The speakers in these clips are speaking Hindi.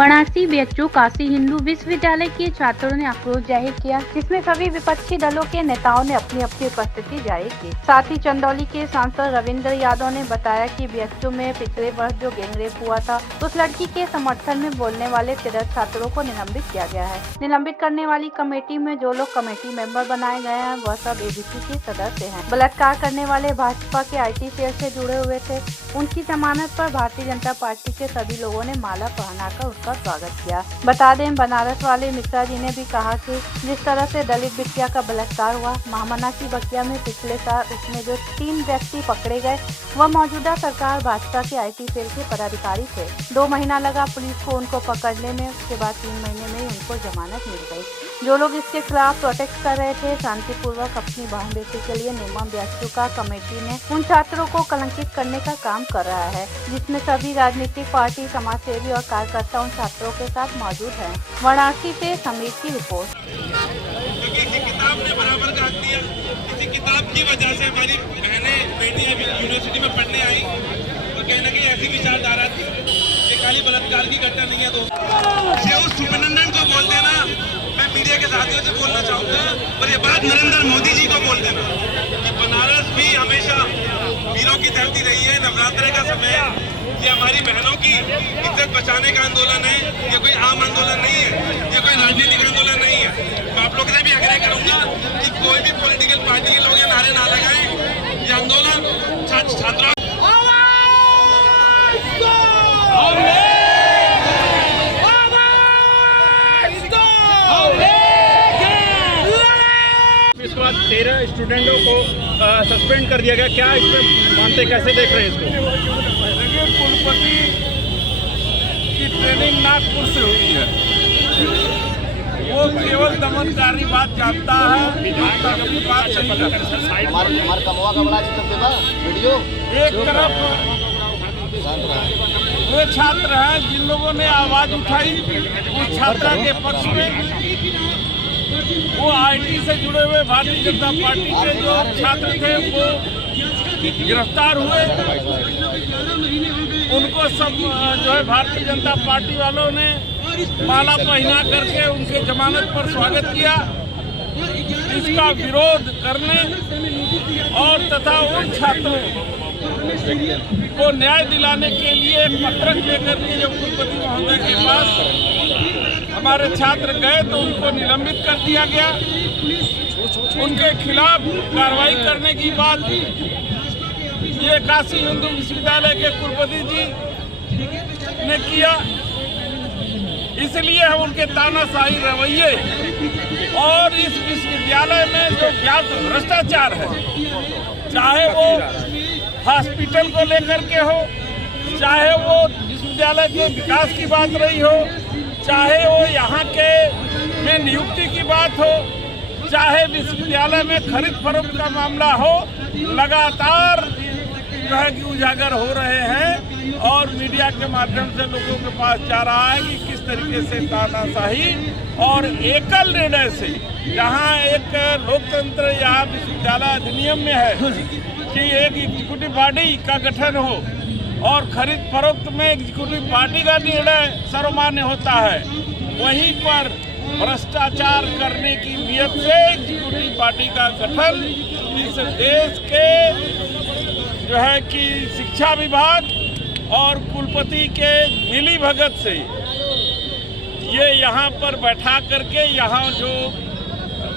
वाराणसी बीएचयू काशी हिंदू विश्वविद्यालय के छात्रों ने आक्रोश जाहिर किया, जिसमें सभी विपक्षी दलों के नेताओं ने अपनी अपनी उपस्थिति जाहिर की। साथ ही चंदौली के सांसद रविंद्र यादव ने बताया कि बीएचयू में पिछले वर्ष जो गैंगरेप हुआ था, उस लड़की के समर्थन में बोलने वाले 13 छात्रों को निलंबित किया गया है। निलंबित करने वाली कमेटी में जो लोग कमेटी मेंबर बनाए गए हैं, वह सब एबीसी के सदस्य हैं। बलात्कार करने वाले भाजपा के IT सेल से जुड़े हुए थे। उनकी जमानत पर भारतीय जनता पार्टी के सभी लोगों ने माला पहनाकर उसका स्वागत किया। बता दें, बनारस वाले मिश्रा जी ने भी कहा कि जिस तरह से दलित बिटिया का बलात्कार हुआ, महामना की बगिया में पिछले साल उसमें जो 3 व्यक्ति पकड़े गए, वह मौजूदा सरकार भाजपा के IT सेल के पदाधिकारी थे। 2 महीना लगा पुलिस को उनको पकड़ने में, उसके बाद 3 महीने में उनको जमानत मिल गई। जो लोग इसके खिलाफ प्रोटेस्ट कर रहे थे, शांतिपूर्वक अपनी बहन बेटी के लिए नियमन बीएचयू का कमेटी ने उन छात्रों को कलंकित करने का काम कर रहा है, जिसमें सभी राजनीतिक पार्टी, समाजसेवी और कार्यकर्ता उन छात्रों के साथ मौजूद हैं। वाराणसी से समीर की रिपोर्ट। किसी किताब ने बराबर का हक दिया, किसी किताब की वजह से हमारी बहनें बेटियां यूनिवर्सिटी में पढ़ने आई और कहीं ना कहीं ऐसी विचारधारा थी कि खाली बलात्कार की घटना नहीं है। दोस्तों, उस सुपरनंदन को बोल देना, मैं मीडिया के साथियों से बोलना चाहूंगा, और ये बात नरेंद्र मोदी जी को बोल देना कि बनारस भी हमेशा वीरों की धरती रही है। नवरात्रे का समय, ये हमारी बहनों की इज्जत बचाने का आंदोलन है। ये कोई आम आंदोलन नहीं है, ये कोई राजनीतिक आंदोलन नहीं है। मैं आप लोगों से भी आग्रह करूंगा कि कोई भी पॉलिटिकल पार्टी के लोग ये नारे ना लगाएं। ये आंदोलन छात्रों इसके बाद 13 स्टूडेंटों को सस्पेंड कर दिया गया। क्या इसमें मानते, कैसे देख रहे हैं इसको? देखिए, कुलपति की ट्रेनिंग नागपुर से हुई है। वो केवल दमनकारी बात जानता है, अपनी बात नहीं करता। एक तरफ वे छात्र हैं जिन लोगों ने आवाज उठाई उस छात्रा के पक्ष में। वो IT से जुड़े हुए भारतीय जनता पार्टी के जो छात्र थे वो गिरफ्तार हुए। उनको सब जो है भारतीय जनता पार्टी वालों ने माला पहना करके उनके जमानत पर स्वागत किया। इसका विरोध करने और तथा उन छात्रों को न्याय दिलाने के लिए एक पत्रक लेकर के जब कुलपति महोदय के पास हमारे छात्र गए तो उनको निलंबित कर दिया गया। उनके खिलाफ कार्रवाई करने की बात ये काशी हिंदू विश्वविद्यालय के कुलपति जी ने किया। इसलिए हम उनके तानाशाही रवैये और इस विश्वविद्यालय में जो ज्ञात भ्रष्टाचार है, चाहे वो हॉस्पिटल को लेकर के हो, चाहे वो विश्वविद्यालय के विकास की बात रही हो, चाहे वो यहाँ के में नियुक्ति की बात हो, चाहे विश्वविद्यालय में खरीद फरोख्त का मामला हो, लगातार जो है कि उजागर हो रहे हैं और मीडिया के माध्यम से लोगों के पास जा रहा है कि किस तरीके से तानाशाही और एकल निर्णय से, जहाँ एक लोकतंत्र यहाँ विश्वविद्यालय अधिनियम में है कि एक एग्जीक्यूटिव बॉडी का गठन हो और खरीद फरोख्त में एग्जीक्यूटिव पार्टी का निर्णय सर्वमान्य होता है, वहीं पर भ्रष्टाचार करने की नियत से एग्जीक्यूटिव पार्टी का गठन इस देश के जो है कि शिक्षा विभाग और कुलपति के मिली भगत से ये यहाँ पर बैठा करके यहाँ जो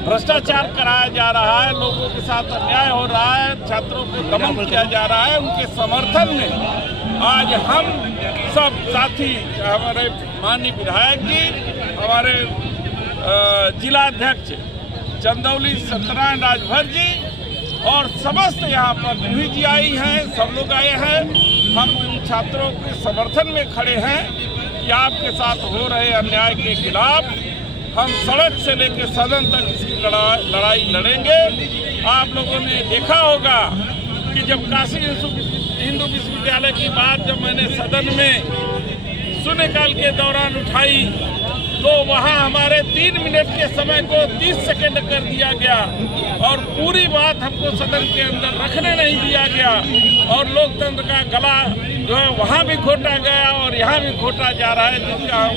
भ्रष्टाचार कराया जा रहा है, लोगों के साथ अन्याय हो रहा है, छात्रों को दमन किया जा रहा है, उनके समर्थन में आज हम सब साथी, हमारे माननीय विधायक जी, हमारे जिलाध्यक्ष चंदौली सत्यनारायण राजभर जी और समस्त यहाँ पर जूही जी आई हैं, सब लोग आए हैं। हम उन छात्रों के समर्थन में खड़े हैं कि आपके साथ हो रहे अन्याय के खिलाफ हम सड़क से लेकर सदन तक इसकी लड़ाई लड़ेंगे। आप लोगों ने देखा होगा कि जब काशी हिंदू विश्वविद्यालय की बात जब मैंने सदन में शून्यकाल के दौरान उठाई तो वहां हमारे 3 मिनट के समय को 30 सेकंड कर दिया गया और पूरी बात हमको सदन के अंदर रखने नहीं दिया गया और लोकतंत्र का गला जो है वहाँ भी खोटा गया और यहाँ भी खोटा जा रहा है, जिसका हम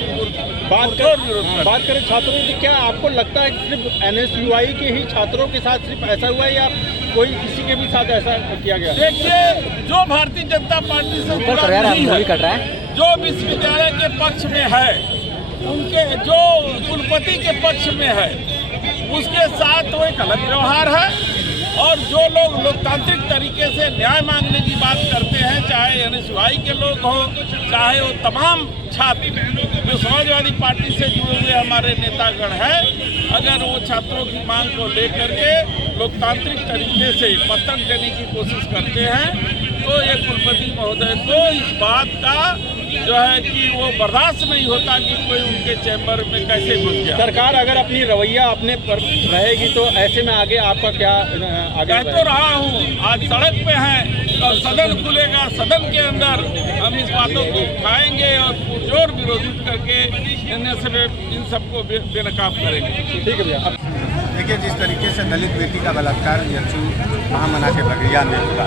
बात करें छात्रों की, क्या आपको लगता है कि सिर्फ NSUI के ही छात्रों के साथ सिर्फ ऐसा हुआ है या कोई किसी के भी साथ ऐसा किया गया? देखिए, जो भारतीय जनता पार्टी से जुड़ा नहीं है, जो विश्वविद्यालय के पक्ष में है, उनके जो कुलपति के पक्ष में है, उसके साथ वो एक अलग व्यवहार है। और जो लोग लोकतांत्रिक तरीके से न्याय मांगने की बात करते हैं, चाहे NSUI के लोग हों, चाहे वो तमाम छात्र जो समाजवादी पार्टी से जुड़े हुए हमारे नेतागण हैं, अगर वो छात्रों की मांग को लेकर के लोकतांत्रिक तरीके से पत्तन देने की कोशिश करते हैं, तो ये कुलपति महोदय को इस बात का जो है कि वो बर्दाश्त नहीं होता कि कोई उनके चैम्बर में कैसे घुस गया। सरकार अगर अपनी रवैया अपने पर रहेगी तो ऐसे में आगे आपका क्या कह तो रहा हूँ, आज सड़क पे हैं और सदन खुलेगा, सदन के अंदर हम इस बातों को उठाएंगे और पुरजोर विरोधित करके इन सबको बेनकाब करेंगे। ठीक है भैया। देखिए, जिस तरीके से दलित बेटी का बलात्कार यक्षु महामना के बगैया में हुआ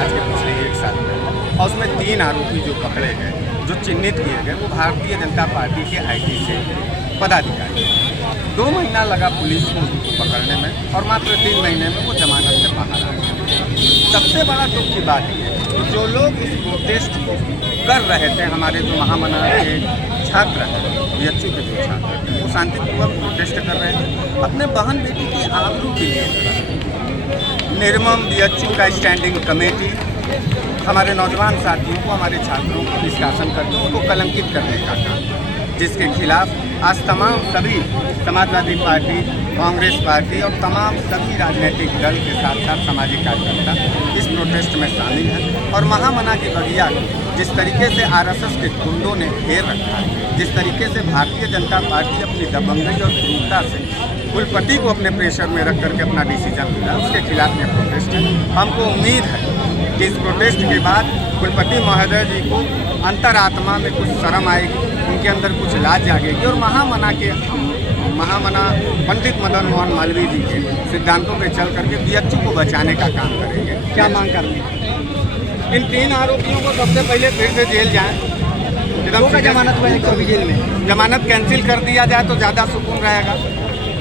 आज के पिछले 1 साल में, और उसमें 3 आरोपी जो पकड़े गए, जो चिन्हित किए गए, वो भारतीय जनता पार्टी के IT से पदाधिकारी। 2 महीना लगा पुलिस को पकड़ने में और मात्र 3 महीने में वो जमानत से बाहर आ गए। सबसे बड़ा दुख की बात है कि जो लोग इस प्रोटेस्ट को कर रहे थे, हमारे जो महामना के छात्र हैं, यक्षु के जो छात्र थे, वो शांतिपूर्वक प्रोटेस्ट कर रहे थे, अपने बहन बेटी की आबरू के लिए। निर्मम BHU का स्टैंडिंग कमेटी हमारे नौजवान साथियों को, हमारे छात्रों को, निष्कासनकर्मियों को कलंकित करने का काम, जिसके खिलाफ आज तमाम सभी समाजवादी पार्टी, कांग्रेस पार्टी और तमाम सभी राजनीतिक दल के साथ साथ सामाजिक कार्यकर्ता इस प्रोटेस्ट में शामिल हैं। और महामना की बगिया जिस तरीके से RSS के गुंडों ने घेर रखा है, जिस तरीके से भारतीय जनता पार्टी अपनी दबंगई और क्रूरता से कुलपति को अपने प्रेशर में रख करके अपना डिसीजन लिया, उसके खिलाफ ये प्रोटेस्ट है। हमको उम्मीद है कि इस प्रोटेस्ट के बाद कुलपति महोदय जी को अंतरात्मा में कुछ शर्म आएगी, उनके अंदर कुछ लाज जागेगी और महामना पंडित मदन मोहन मालवीय जी के सिद्धांतों पे चल करके BHU को बचाने का काम करेंगे। क्या मांग करते हैं? इन 3 आरोपियों को सबसे पहले फिर से जेल जाएं, जमानत जेल में जमानत कैंसिल कर दिया जाए तो ज़्यादा सुकून रहेगा।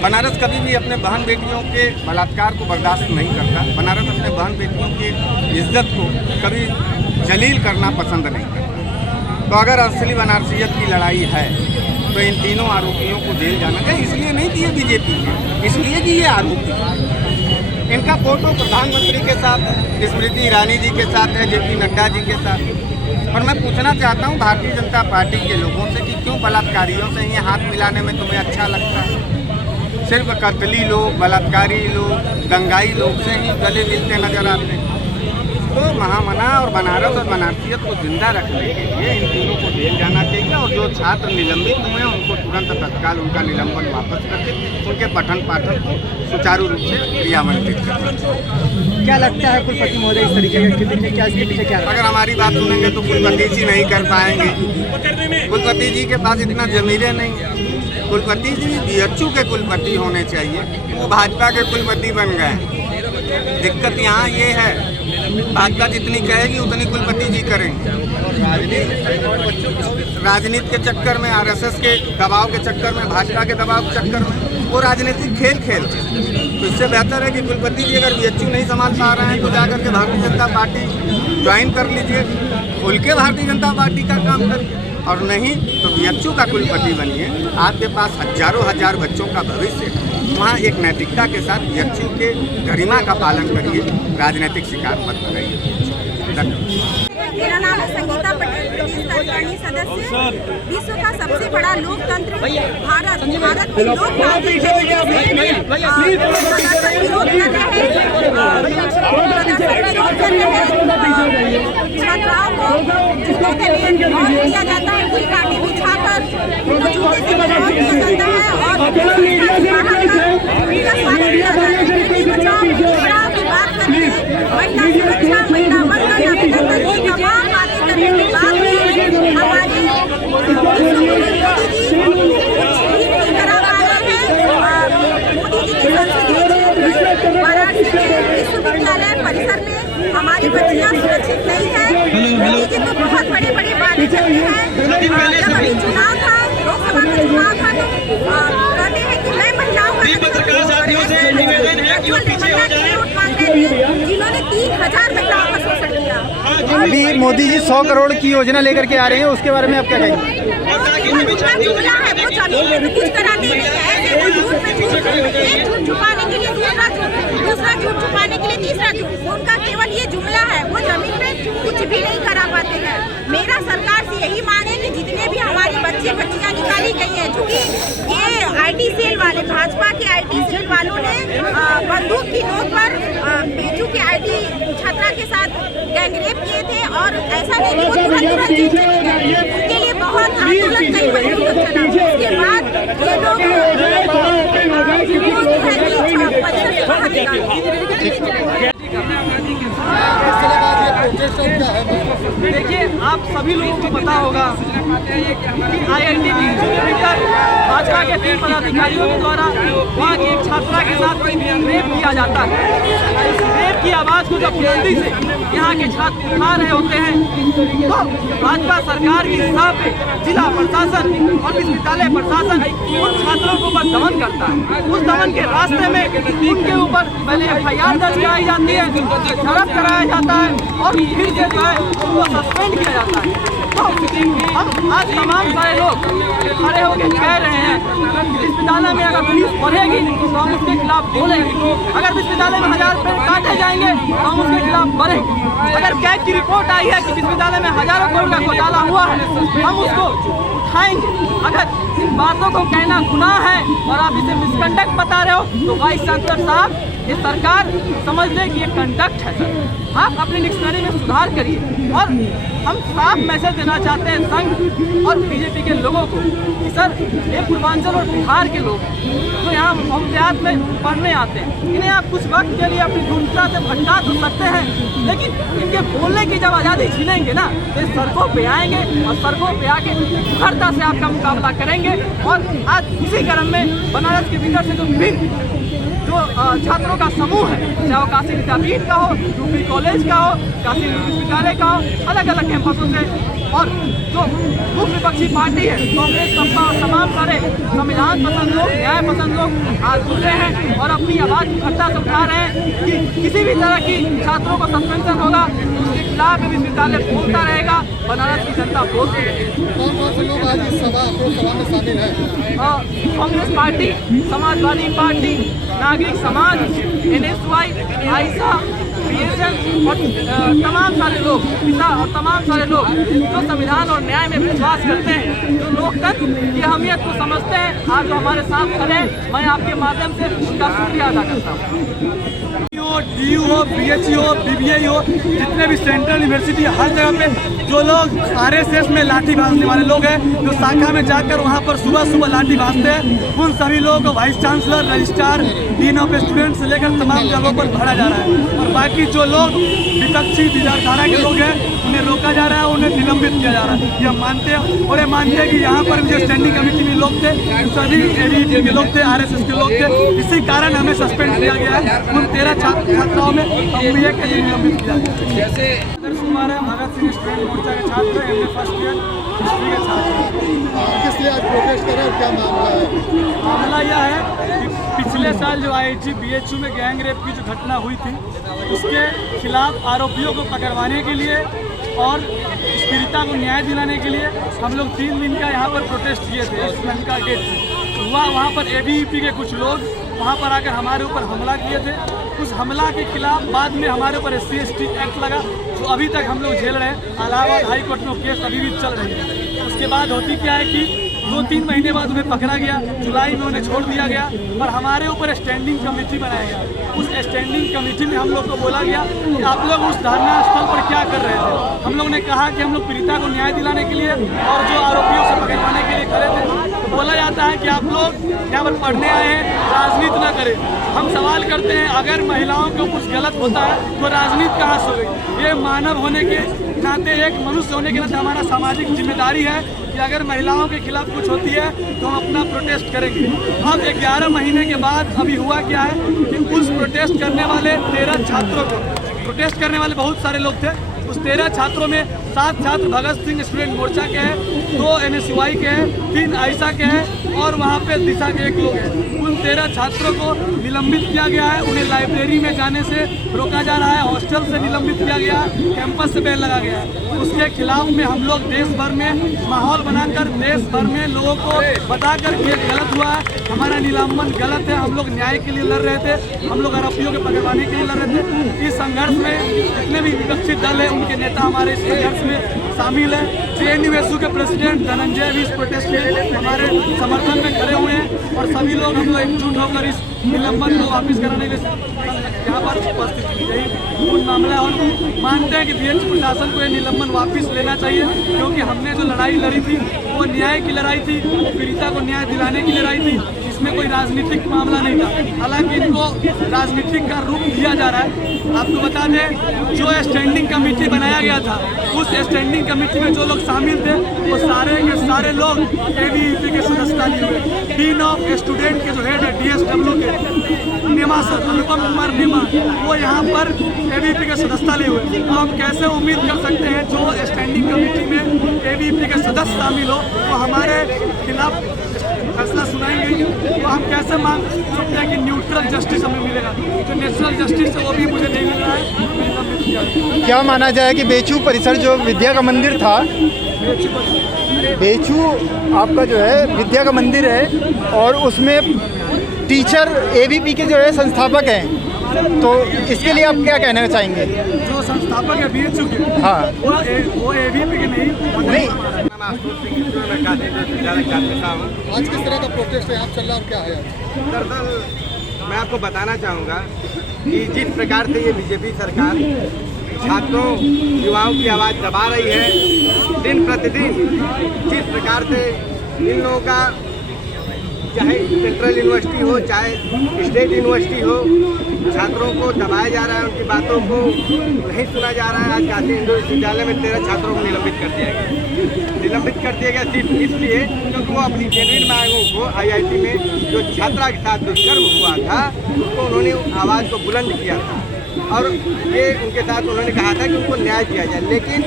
बनारस कभी भी अपने बहन बेटियों के बलात्कार को बर्दाश्त नहीं करता। बनारस अपने बहन बेटियों की इज्जत को कभी जलील करना पसंद नहीं करता। तो अगर असली बनारसियत की लड़ाई है तो इन 3 आरोपियों को जेल जाना चाहिए। इसलिए नहीं कि ये BJP के, इसलिए कि ये आरोपी है। इनका फोटो प्रधानमंत्री के साथ, स्मृति ईरानी जी के साथ है, JP नड्डा जी के साथ। और मैं पूछना चाहता हूँ भारतीय जनता पार्टी के लोगों से कि क्यों बलात्कारियों से ये हाथ मिलाने में तुम्हें अच्छा लगता है? सिर्फ कत्ली लोग, बलात्कारी लोग, दंगाई लोग से ही गले मिलते नजर आते हैं। तो महामना और बनारस और बनारसियत को जिंदा रखने के लिए इन तीनों को जेल जाना चाहिए और जो छात्र निलंबित हुए हैं उनको तुरंत तत्काल उनका निलंबन वापस करके उनके पठन पाठन को सुचारू रूप से क्रियान्वित करें। क्या लगता है कुलपति महोदय इस तरीके के क्या इसके पीछे क्या? अगर हमारी बात सुनेंगे तो कुलपति जी नहीं कर पाएंगे। कुलपति जी के पास इतना जमीरें नहीं। कुलपति जी BHU के कुलपति होने चाहिए, वो भाजपा के कुलपति बन गए। दिक्कत यहाँ ये है, भाजपा जितनी कहेगी उतनी कुलपति जी करेंगे। राजनीति के चक्कर में, RSS के दबाव के चक्कर में, भाजपा के दबाव के चक्कर में वो राजनीतिक खेल खेलते हैं। तो इससे बेहतर है कि कुलपति जी अगर BHU नहीं संभाल पा रहे हैं तो जाकर के भारतीय जनता पार्टी ज्वाइन कर लीजिए, खुल के भारतीय जनता पार्टी का काम करिए, और नहीं तो BHU का कुलपति बनिए। आपके पास हजारों हजार बच्चों का भविष्य है, वहाँ एक नैतिकता के साथ BHU के गरिमा का पालन करिए, राजनीतिक शिकार मत बनाइए। धन्यवाद। मेरा नाम है संगीता पटेल, प्रदेश कार्यकारिणी सदस्य। विश्व का सबसे बड़ा लोकतंत्र भारत में लोकतांत्रिक छात्राओं को जीतने के लिए विरोध किया जाता है, कोई काटी बिछाकर उनको जूते से विरोध किया जाता है और उनका स्वागत किया जाता है। बेटी बचाओ बेटी पढ़ाओ की बात करके महिला सुरक्षा, महिला वंदन, अभिनंदन की तमाम बातें करने के बाद भी हमारी मोदी जी कुछ भी नहीं करा पा रहे हैं। मोदी जी की संसदीय वाराणसी के विश्वविद्यालय परिसर में हमारी बच्चियां सुरक्षित नहीं है। मोदी जी को बहुत अभी चुनाव था, लोकसभा का चुनाव था, तो कहते हैं कि मैं महिलाओं का पत्रकार साथियों से निवेदन है कि वो पीछे हो जाए। जिन्होंने 3000 महिलाओं का शोषण किया। अभी मोदी जी 100 करोड़ की योजना लेकर के आ रहे हैं, उसके बारे में आप क्या कहेंगे? जुमला है, वो जमीन में कुछ कराते नहीं है, ऐसे वो झूठ पे झूठ, एक झूठ छुपाने के लिए दूसरा झूठ छुपाने के लिए तीसरा झूठ, उनका केवल ये जुमला है, वो जमीन पे कुछ भी नहीं करा पाते हैं। मेरा सरकार से यही मांग है कि जितने भी हमारे बच्चियां निकाली गई हैं, क्योंकि ये IT सेल वाले, भाजपा के IT सेल वालों ने बंदूक की नोक पर बेचू के IT छात्रा के साथ गैंगरेप किए थे, और ऐसा नहीं कि वो तुरंत जेल चले गए, उनके लिए बहुत आंदोलन कई महीनों तक चला। उसके बाद ये लोग देखिए, आप सभी लोगों को पता होगा कि IIT के भीतर भाजपा के 3 पदाधिकारियों के द्वारा वहाँ की एक छात्रा के साथ रेप किया जाता है। इस रेप की आवाज़ को जब जल्दी से यहाँ के छात्र उठा रहे होते हैं, तो भाजपा सरकार की हिसाब पे जिला प्रशासन और विश्वविद्यालय प्रशासन उन छात्रों के ऊपर दमन करता है। उस दमन के रास्ते में उनके ऊपर पहले FIR दर्ज कराई जाती है, झड़प कराया जाता है, और फिर से जो है उनको सस्पेंड किया जाता है। तो हम आज तमाम सारे लोग खड़े होकर कह रहे हैं, विश्वविद्यालय में अगर फीस बढ़ेगी तो हम उसके खिलाफ बोलेंगे, अगर विश्वविद्यालय में 1000 पेड़ काटे जाएंगे तो हम उसके खिलाफ बढ़ेंगे, अगर कैग की रिपोर्ट आई है कि विश्वविद्यालय में हजारों करोड़ का घोटाला हुआ है, हम उसको उठाएंगे। अगर इन बातों को कहना गुनाह है और आप इसे मिसकंडक्ट बता रहे हो, तो वाइस चांसलर साहब, ये सरकार समझ ले कि ये कंडक्ट है सर, आप अपनी डिक्शनरी में सुधार करिए। और हम साफ मैसेज देना चाहते हैं संघ और बीजेपी के लोगों को कि सर, ये पूर्वांचल और बिहार के लोग जो यहाँ मोहम्मदियात में पढ़ने आते हैं, इन्हें आप कुछ वक्त के लिए अपनी धुंधला से भटका तो सकते हैं, लेकिन इनके बोलने की जब आज़ादी छीनेंगे ना, तो इस सड़कों पे आएंगे और सड़कों पे आके मुखरता से आपका मुकाबला करेंगे। और आज इसी क्रम में बनारस के भीतर से जो विभिन्न जो छात्रों का समूह है, चाहे वो काशी विद्यापीठ का हो, यूपी कॉलेज का हो, काशी विश्वविद्यालय का हो, अलग अलग कैंपसों से, और जो मुख्य विपक्षी पार्टी है कांग्रेस, सपा और तमाम सारे संविधान पसंद लोग, न्याय पसंद लोग आज जुटे हैं और अपनी आवाज़ खट्टा से उठा रहे हैं कि किसी भी तरह की छात्रों को सस्पेंशन होगा, उसके खिलाफ विश्वविद्यालय बोलता रहेगा, बनारस की जनता बोलती रहेगी। कौन कौन से लोग आज इस सभा में शामिल हैं? कांग्रेस पार्टी, समाजवादी पार्टी, नागरिक समाज, NSY, आयसा, BSN और तमाम सारे लोग, और तमाम सारे लोग जो संविधान और न्याय में विश्वास करते हैं, जो लोकतंत्र की अहमियत को समझते हैं, आज जो हमारे साथ खड़े हैं, मैं आपके माध्यम से उनका शुक्रिया अदा करता हूँ। DU हो, BHU हो, BBA हो, जितने भी सेंट्रल यूनिवर्सिटी, हर जगह पे जो लोग RSS में लाठी भाजने वाले लोग हैं, जो शाखा में जाकर वहाँ पर सुबह सुबह लाठी भाजते हैं, उन सभी लोगों को vice chancellor, registrar, dean of students से लेकर तमाम जगहों पर भरा जा रहा है। और बाकी जो लोग विपक्षी विचारधारा के लोग हैं, उन्हें रोका जा रहा है, उन्हें निलंबित किया जा रहा है। ये हम मानते हैं, और ये मानते हैं कि यहाँ पर जो स्टैंडिंग कमेटी में लोग थे, सभी ABVP के लोग थे, RSS के लोग थे, इसी कारण हमें सस्पेंड किया गया है। उन 13 छात्राओं में निलंबित किया गया। जैसे कुमार है, भगत सिंह स्टूडेंट मोर्चा के छात्र, MA फर्स्ट ईयर हिस्ट्री के छात्र। किस लिए आज प्रोटेस्ट करें और क्या मामला है? मामला यह है कि पिछले साल जो IIT BHU में गैंग रेप की जो घटना हुई थी, उसके खिलाफ आरोपियों को पकड़वाने के लिए और पीड़िता को न्याय दिलाने के लिए हम लोग 3 दिन का यहाँ पर प्रोटेस्ट किए थे। लंका गेट हुआ, वहाँ पर ABVP के कुछ लोग वहाँ पर आकर हमारे ऊपर हमला किए थे। उस हमला के खिलाफ बाद में हमारे ऊपर SC/ST एक्ट लगा, जो अभी तक हम लोग झेल रहे हैं। इलाहाबाद हाई कोर्ट में केस अभी भी चल रही है। उसके बाद होती क्या है कि 2-3 महीने बाद उन्हें पकड़ा गया, जुलाई में उन्हें छोड़ दिया गया, और हमारे ऊपर स्टैंडिंग कमेटी बनाया गया। उस स्टैंडिंग कमेटी में हम लोग को बोला गया कि आप लोग उस धरना स्थल पर क्या कर रहे थे। हम लोग ने कहा कि हम लोग पीड़िता को न्याय दिलाने के लिए और जो आरोपियों से पकड़वाने के लिए खड़े थे। तो बोला जाता है कि आप लोग यहाँ पर पढ़ने आए हैं, राजनीति ना करें। हम सवाल करते हैं, अगर महिलाओं को कुछ गलत होता है तो राजनीति कहाँ से हो गई? ये मानव होने के नाते, एक मनुष्य होने के नाते हमारा सामाजिक जिम्मेदारी है कि अगर महिलाओं के खिलाफ कुछ होती है तो हम अपना प्रोटेस्ट करेंगे। अब 11 महीने के बाद अभी हुआ क्या है कि उस प्रोटेस्ट करने वाले 13 छात्रों को, प्रोटेस्ट करने वाले बहुत सारे लोग थे, उस 13 छात्रों में 7 छात्र भगत सिंह स्टूडेंट मोर्चा के हैं, 2 NSUI के हैं, 3 आयशा के हैं और वहाँ पे दिशा के 1 लोग हैं। उन 13 छात्रों को निलंबित किया गया है। उन्हें लाइब्रेरी में जाने से रोका जा रहा है, हॉस्टल से निलंबित किया गया है, कैंपस से बैन लगा गया है। उसके खिलाफ में हम लोग देश भर में माहौल बनाकर देश भर में लोगों को बताकर कि गलत हुआ है, हमारा निलंबन गलत है, हम लोग न्याय के लिए लड़ रहे थे, हम लोग आरोपियों के पकड़वाने के लिए लड़ रहे थे। इस संघर्ष में जितने भी विपक्षी दल है उनके नेता हमारे इस संघर्ष में शामिल है। JNU-SU के प्रेसिडेंट धनंजय भी इस प्रोटेस्ट में हमारे समर्थन में खड़े हुए हैं और सभी लोग हम लोग एकजुट होकर इस निलंबन को वापस कराने के यहाँ पर उपस्थित की गई। मूल मामला हम मानते हैं कि BH प्रशासन को ये निलंबन वापस लेना चाहिए, क्योंकि हमने जो लड़ाई लड़ी थी वो न्याय की लड़ाई थी, पीड़िता को न्याय दिलाने की लड़ाई थी। इसमें कोई राजनीतिक मामला नहीं था, हालांकि इनको राजनीतिक का रूप दिया जा रहा है। आपको बता दें, जो स्टैंडिंग कमेटी बनाया गया था, उस स्टैंडिंग कमेटी में जो लोग शामिल थे वो सारे के सारे लोग ABVP के सदस्यता लिए हुए। डीन ऑफ स्टूडेंट के जो हेड है DSW के नेमा सर, अनुपम कुमार नेमा, वो यहाँ पर ABVP के सदस्यता लिए हुए। तो हम कैसे उम्मीद कर सकते हैं जो स्टैंडिंग कमेटी में ABVP के सदस्य शामिल हो वो हमारे खिलाफ फैसला सुनाएंगे, तो हम कैसे मांग सकते हैं कि न्यूट्रल जस्टिस हमें मिलेगा? जो नेचुरल जस्टिस है वो भी मुझे नहीं मिल रहा है। क्या माना जाए कि बेचू परिसर जो विद्या का मंदिर था, बेचू आपका जो है विद्या का मंदिर है और उसमें टीचर ABVP के जो है संस्थापक हैं, तो इसके लिए आप क्या कहना चाहेंगे? जो संस्थापक है BHU के, हाँ, वो ABVP के नहीं। आज किस तरह का प्रोटेस्ट यहाँ चल रहा है और क्या है? दरअसल मैं आपको बताना चाहूँगा कि जिस प्रकार से ये बीजेपी सरकार छात्रों युवाओं की आवाज़ दबा रही है, दिन प्रतिदिन जिस प्रकार से इन लोगों का चाहे सेंट्रल यूनिवर्सिटी हो चाहे स्टेट यूनिवर्सिटी हो, छात्रों को दबाया जा रहा है, उनकी बातों को नहीं सुना जा रहा है। आज काशी हिंदू विश्वविद्यालय में 13 छात्रों को निलंबित कर दिया गया। निलंबित कर दिया गया सिर्फ इसलिए क्योंकि वो अपनी जेन्युइन मांगों को IIT में जो छात्रा के साथ दुष्कर्म हुआ था उसको उन्होंने आवाज़ को बुलंद किया था और ये उनके साथ उन्होंने कहा था कि उनको न्याय दिया जाए, लेकिन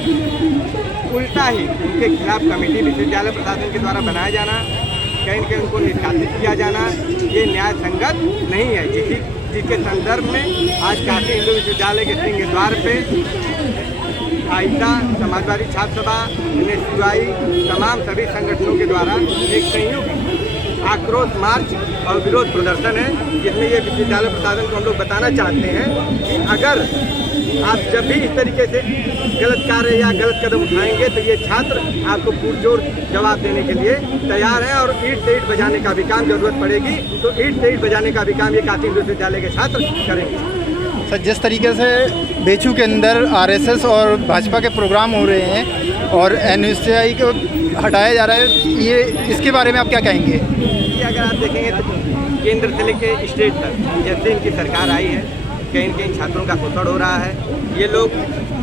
उल्टा ही उनके खिलाफ कमेटी विश्वविद्यालय प्रशासन के द्वारा बनाया जाना, कहीं न कहीं उनको निष्कासित किया जाना, ये न्याय संगत नहीं है। जिसके संदर्भ में आज काशी हिंदू विश्वविद्यालय के सिंह द्वार पे आयशा, समाजवादी छात्र सभा, NSUI तमाम सभी संगठनों के द्वारा एक संयुक्त आक्रोश मार्च और विरोध प्रदर्शन है, जिसमें ये विश्वविद्यालय प्रशासन को हम लोग बताना चाहते हैं कि अगर आप जब भी इस तरीके से गलत कार्य या गलत कदम उठाएंगे तो ये छात्र आपको पुरजोर जवाब देने के लिए तैयार हैं और ईंट से ईंट बजाने का भी काम जरूरत पड़ेगी तो ईंट से ईंट बजाने का भी काम ये काशी हिंदू विश्वविद्यालय के छात्र करेंगे। सर, जिस तरीके से बेचू के अंदर RSS और भाजपा के प्रोग्राम हो रहे हैं और NSUI को हटाया जा रहा है, ये इसके बारे में आप क्या कहेंगे? ये अगर आप देखेंगे तो केंद्र से लेकर स्टेट तक जब से इनकी सरकार आई है कहीं न कहीं छात्रों का शोषण हो रहा है। ये लोग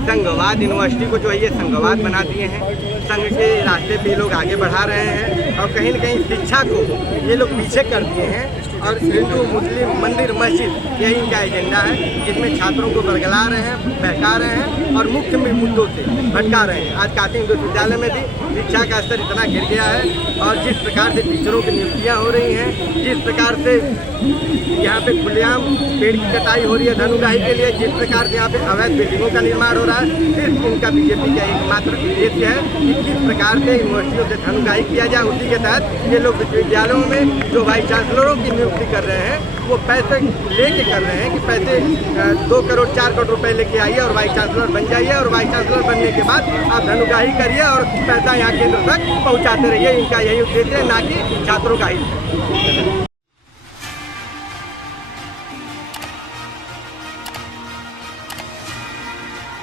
संघवाद यूनिवर्सिटी को जो है ये संघवाद बना दिए हैं, संघ के रास्ते पे लोग आगे बढ़ा रहे हैं और कहीं न कहीं शिक्षा को ये लोग पीछे कर दिए हैं और हिंदू मुस्लिम मंदिर मस्जिद यही इनका एजेंडा है, जिसमें छात्रों को बरगला रहे हैं, बहका रहे हैं और मुख्य मुद्दों से भटका रहे हैं। आज काशी हिंदू विश्वविद्यालय में भी शिक्षा का स्तर इतना गिर गया है और जिस प्रकार से टीचरों की नियुक्तियाँ हो रही हैं, जिस प्रकार से यहाँ पे खुलेआम पेड़ की कटाई हो रही है धनुराही के लिए, जिस प्रकार से यहाँ पे अवैध बिल्डिंगों का निर्माण हो रहा है, सिर्फ इनका बीजेपी का एकमात्र उद्देश्य है कि किस प्रकार से यूनिवर्सिटियों से धनुराही किया जाए। उसी के तहत ये लोग विश्वविद्यालयों में जो वाइस चांसलरों की नियुक्ति कर रहे हैं वो पैसे लेके कर रहे हैं कि पैसे 2 करोड़ 4 करोड़ रुपए लेके आइए और वाइस चांसलर बन जाइए और वाइस चांसलर बनने के बाद आप धनुराही करिए और पैसा यहाँ केंद्र तक पहुँचाते रहिए। इनका यही उद्देश्य है, ना कि छात्रों का हित।